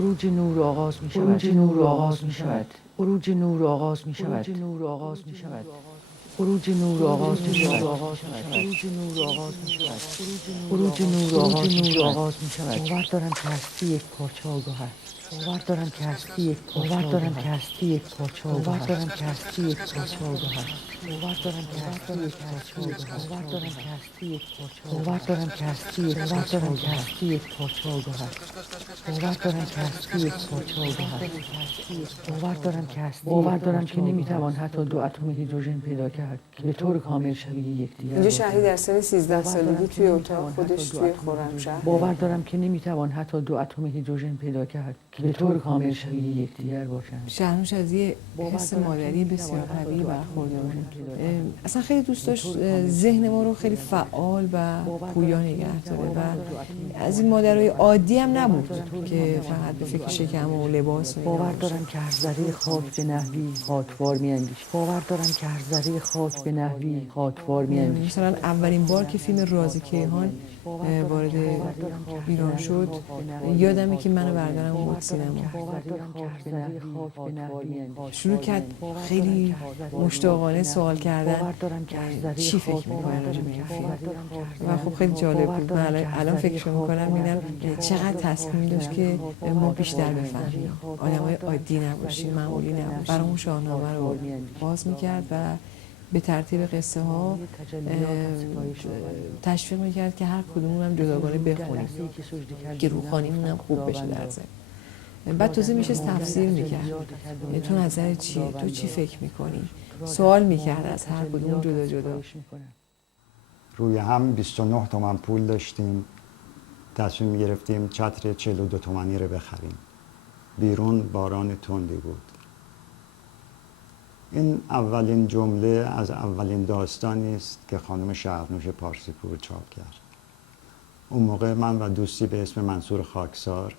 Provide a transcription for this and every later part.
خروج نور آغاز می شود. خروج نور آغاز می شود. خروج نور آغاز می شود. خروج نور آغاز می شود. خروج نور آغاز می شود. خروج نور آغاز می شود. خروج نور آغاز می شود. باور دارم که هستی یک پارچه آگاه است. باور دارم که هستی یک پارچه آگاه است. باور دارم که هستی یک پارچه آگاه است. باور دارم که هستی یک پارچه آگاه است. باور دارم که هستی یک پارچه آگاه است. باور دارم که هستی یک پارچه آگاه است. باور دارم که هستی یک پارچه آگاه است. باور دارم که هستی یک پارچه آگاه است. باور دارم که هستی یک پارچه آگاه است. باور دارم که هستی باور دارم که نمیتوان حتی دو اتم هیدروژن پیدا کرد که به طور کامل شبیه یکدیگر اینجا شهری در سن 13 سالگی توی اتاق خودش توی خرمشهر باور دارم که نمیتوان حتی دو اتم هیدروژن پیدا کرد که به طور کامل شبیه یکدیگر باشند. شهرنوش از یه حس مادری بسیار قوی برخوردار. اصلا خیلی دوست داشت ذهن ما رو خیلی فعال و پویا نگه داره و از این مادرای عادی هم نبود که فقط به فکر شکم و لباس و باور دارم که هر ذره خاک به نحوی خاکوار می‌اندیشد. باور دارم که هر ذره خاک به نحوی خاکوار می‌اندیشد. مثلا اولین بار که فیلم راز کیهان وارد ایران شد یادمه که منو بردارم بود سینما. شروع کرد خیلی مشتاقانه سوال کردن چی فکر می‌کنه راجع به این فیلم و خب خیلی جالب بود. من الان فکر می‌کنم می‌بینم چقدر تصمیم داشت که ما بیشتر بفهمیم، آدمای عادی نباشیم، معمولی نباشیم. برامون شاهنامه رو باز می‌کرد و به ترتیب قصه ها تشویق میکرد که هر کدومون هم جداگانه بخونیم که روحانیمون هم خوب بشه در ذهن. بعد تازه میشه تفسیر میکرد، تو نظر چیه؟ تو چی فکر میکنی؟ سوال میکرد از هر کدوم جدا جدا. روی هم 29 تومن پول داشتیم، تصمیم گرفتیم چتر 42 تومانی رو بخریم. بیرون باران تندی بود. این اولین جمله از اولین داستانی است که خانم شهرنوش پارسی‌پور چاپ کرد. اون موقع من و دوستی به اسم منصور خاکسار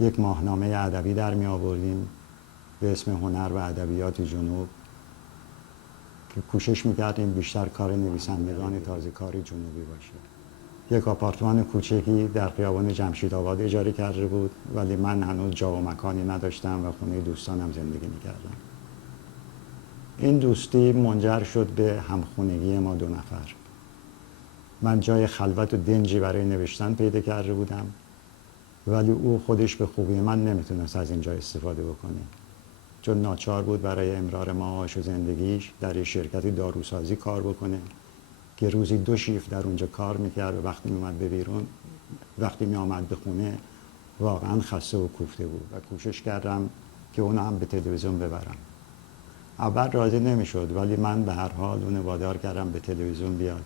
یک ماهنامه ادبی در می آوردیم به اسم هنر و ادبیات جنوب که کوشش می‌کردیم بیشتر کار نویسندگان تازه کاری جنوبی باشه. یک آپارتمان کوچکی در خیابان جمشید آباد اجاره کرده بود ولی من هنوز جا و مکانی نداشتم و خونه دوستانم زندگی می‌کردم. این دوستی منجر شد به همخونگی ما دو نفر. من جای خلوت و دنجی برای نوشتن پیدا کرده بودم ولی او خودش به خوبی من نمیتونست از اینجا استفاده بکنه چون ناچار بود برای امرار معاش و زندگیش در یک شرکت داروسازی کار بکنه که روزی 2 شیفت در اونجا کار میکرد و وقتی میومد به بیرون وقتی میآمد به خونه واقعا خسته و کوفته بود و کوشش کردم که اونو هم به تلویزیون ببرم. اول راضی نمیشد ولی من به هر حال اونو وادار کردم به تلویزیون بیاد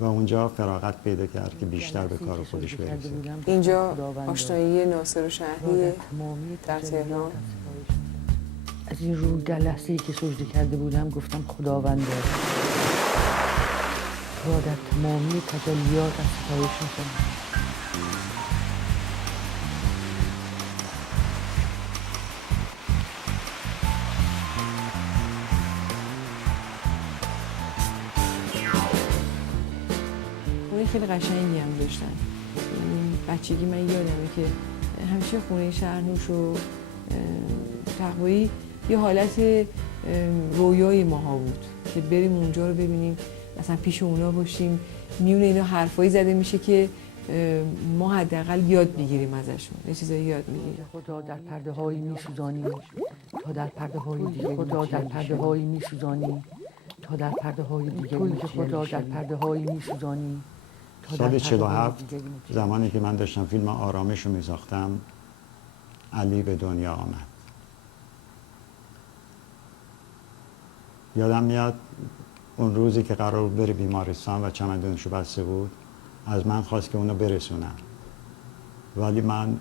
و اونجا فراغت پیدا کرد که بیشتر به کار خودش برسه. اینجا آشنایی ناصر و شهری در تهران. از این رو در لحظه‌ای که سجده کرده بودم گفتم خداوندا تو را در تمامی تجلیات از ستایش می‌کنم. خیلی قشنگی هم داشتن. بچگی من یادمه که همیشه خونه شهرنوش و تقویی یه حالت رویای ماها بود که بریم اونجا رو ببینیم، مثلا پیش اونا باشیم، میونه اینا حرفایی زده میشه که ما حداقل یاد میگیریم ازشون، یه چیزایی یاد میگیریم. خدا در پرده‌هایی می‌سوزانی تا در پرده‌های دیگری خدا در پرده‌هایی می‌سوزانی تا در پرده‌های دیگری خدا در پرده‌هایی می‌سوزانی. سال 47 زمانی که من داشتم فیلم آرامش رو می‌ساختم علی به دنیا آمد. یادم میاد اون روزی که قرار بود بره بیمارستان و چمدونشو بسته بود از من خواست که اونو برسونم ولی من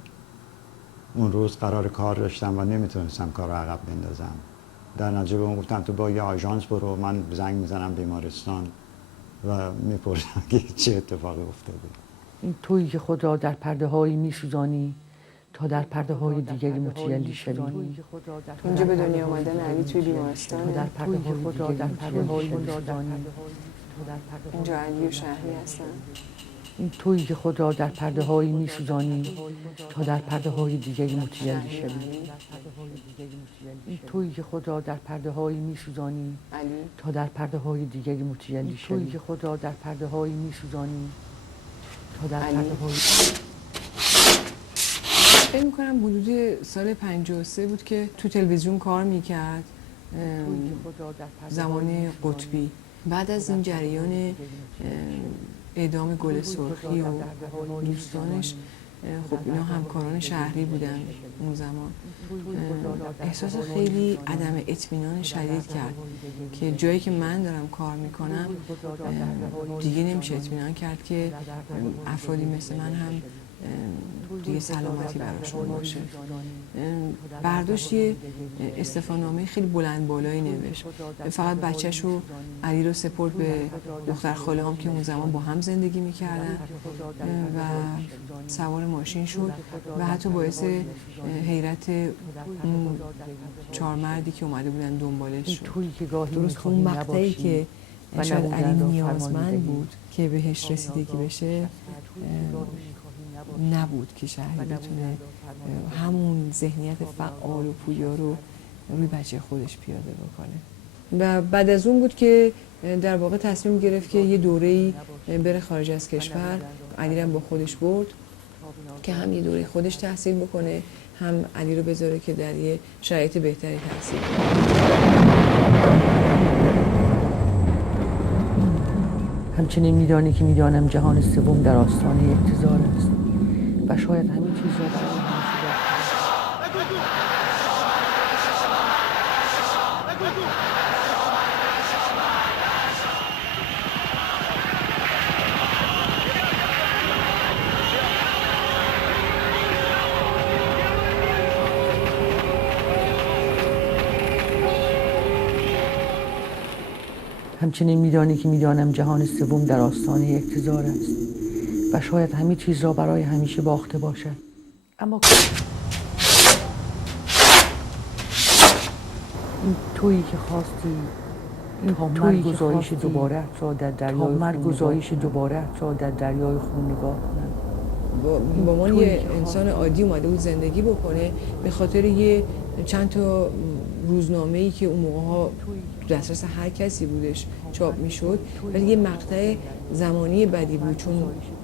اون روز قرار کار داشتم و نمیتونستم کار رو عقب بندازم. در نتیجه به اون گفتم تو با یه آژانس برو، من زنگ میزنم بیمارستان و میپرسم که چه اتفاقی افتاده. این تویی که خود را در پرده‌هایی می‌سوزانی تا در پرده‌های دیگری متجلی شوی. اینجا به دنیا آمدن علی توی بیمارستان. تا در پرده‌های دیگری در پرده‌های می‌سوزانی. اینجا علی و شهری هستن. این تویی که خود را در پرده هایی می سوزانی تا در پرده های دیگری متجلی شوی. این تویی که خود را در پرده هایی می سوزانی تا در پرده های دیگری متجلی شوی. تویی که خود را در پرده هایی می سوزانی تا در پرده های فکر می‌کنم حدود سال 53 بود که تو تلویزیون کار می‌کرد، زمان قطبی. بعد از این جریان اعدام گل سرخی و دوستانش، خب اینا همکاران شهری بودن اون زمان، احساس خیلی عدم اطمینان شدید کرد که جایی که من دارم کار میکنم دیگه نمیشه اطمینان کرد که افرادی مثل من هم دیگه سلامتی براشون باشه. برداشت یه استعفانامه خیلی بلند بالایی نوشت، فقط بچه‌شو علی رو سپرد به دختر خاله هم که اون زمان با هم زندگی میکردن و سوار ماشین شد و حتی باعث حیرت اون 4 مردی که اومده بودن دنبالش شد. درست اون مقطعی که شاید علی نیازمند بود که بهش رسیدگی بشه نبود که شهری بتونه همون ذهنیت فعال و پویا رو روی بچه خودش پیاده بکنه. و بعد از اون بود که در واقع تصمیم گرفت که یه دوره‌ای بره خارج از کشور. علی رو با خودش برد که هم یه دوره خودش تحصیل بکنه، هم علی رو بذاره که در یه شرایط بهتری تحصیل کنه. همچنین میدانی که میدانم جهان سوم در آستانه اقتضار است و شاید همین چیز را برای همچنین میدانی که میدانم جهان سوم در آستانه اقتضار است و شاید همه چیز را برای همیشه باخته باشد. اما این تویی که خواستی، این تویی که گذایش دوباره را در دریای خون نگاه کنم. با من یه انسان عادی اومده بود زندگی بکنه به خاطر یه چند تا روزنامه‌ای که اون موقع‌ها دسترس هر کسی بودش چاپ میشد، ولی یه مقطع زمانی بدی بود چون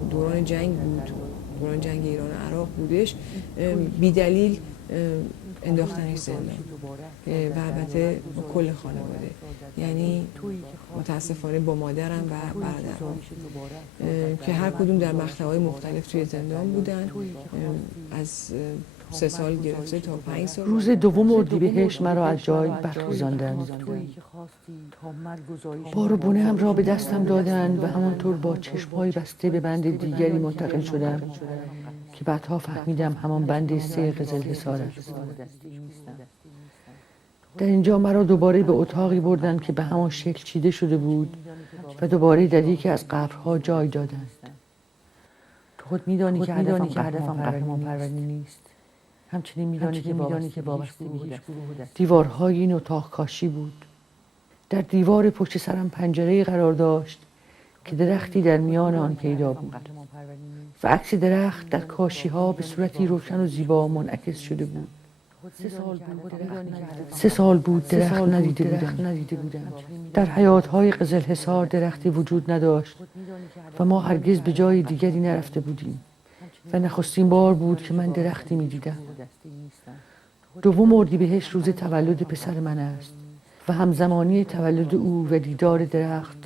دوران جنگ بود، دوران جنگ ایران و عراق بودش، بی دلیل انداختنش زندان و البته کل خانواده، یعنی متاسفانه با مادرم و برادرم که هر کدوم در مقطع‌های مختلف توی زندان بودن، از 3 سال گرفته تا 5 سال. روز دوم اردیبهشت مرا از جای برخیزاندند. بار و بونه هم را به دستم دادند و همانطور با چشم‌های بسته به بند دیگری منتقل شدم که بعدها فهمیدم همان بند 3 قزلحصار است. در اینجا مرا دوباره به اتاقی بردند که به همان شکل چیده شده بود و دوباره در یکی از قبرها جای دادند. تو خود می‌دانی که هدفم قهرمان پرورنی نیست. همچنین می‌دانی که وابسته به هیچ گروه دست. دیوارهای این اتاق کاشی بود. در دیوار پشت سرم پنجره‌ای قرار داشت که درختی در میان آن پیدا بود و عکس درخت در کاشی‌ها به صورتی روشن و زیبا منعکس شده بود. 3 سال بود درخت ندیده بودم. در حیاط‌های قزلحصار درختی وجود نداشت و ما هرگز به جای دیگری نرفته بودیم و نخستین بار بود که من درختی می‌دیدم. دوم اردیبهشت روز تولد پسر من است و همزمانی تولد او و دیدار درخت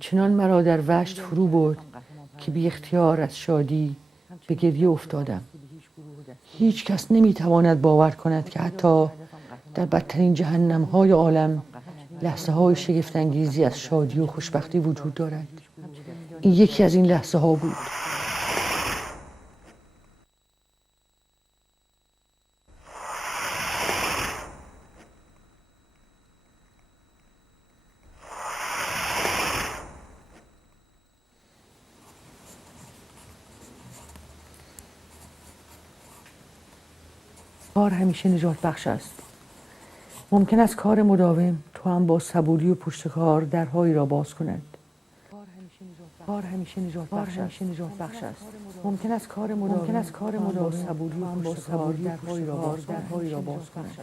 چنان مرا در وجد فرو برد که بی اختیار از شادی به گریه افتادم. هیچ کس نمیتواند باور کند که حتی در بدترین جهنم‌های عالم لحظه‌های شگفت‌انگیزی از شادی و خوشبختی وجود دارد. این یکی از این لحظه‌ها بود. کار همیشه نجات بخش است. ممکن است کار مداوم تو هم با صبوری و پشت کار درهایی را باز کند. کار همیشه نجات بخش است. ممکن است کار مداوم با صبوری و پشتکار درهایی را باز کند.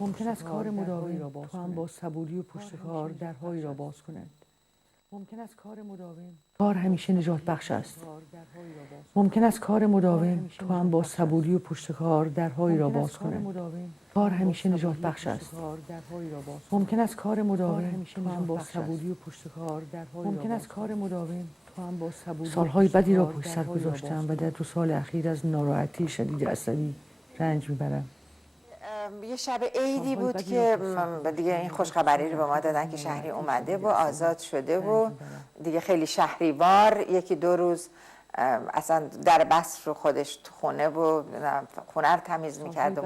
ممکن است کار مداوم تو هم با صبوری و پشتکار درهایی را باز کنند. کار همیشه نجات بخش است. ممکن است کار مداوم تو هم با صبوری و پشتکار درهایی را باز کنند. کار همیشه نجات بخش است. ممکن است کار مداوم تو هم با صبوری و پشتکار درهایی سالهای بدی را پشت سر گذاشتم و در 2 سال اخیر از ناراحتی شدید عصبی رنج میبرم. یه شب عیدی بود که دیگه این خوشخبری رو به ما دادن که شهری اومده و آزاد شده و دیگه خیلی شهریوار 1-2 روز اصلا در بست رو خودش خونه و خونه رو تمیز میکرد.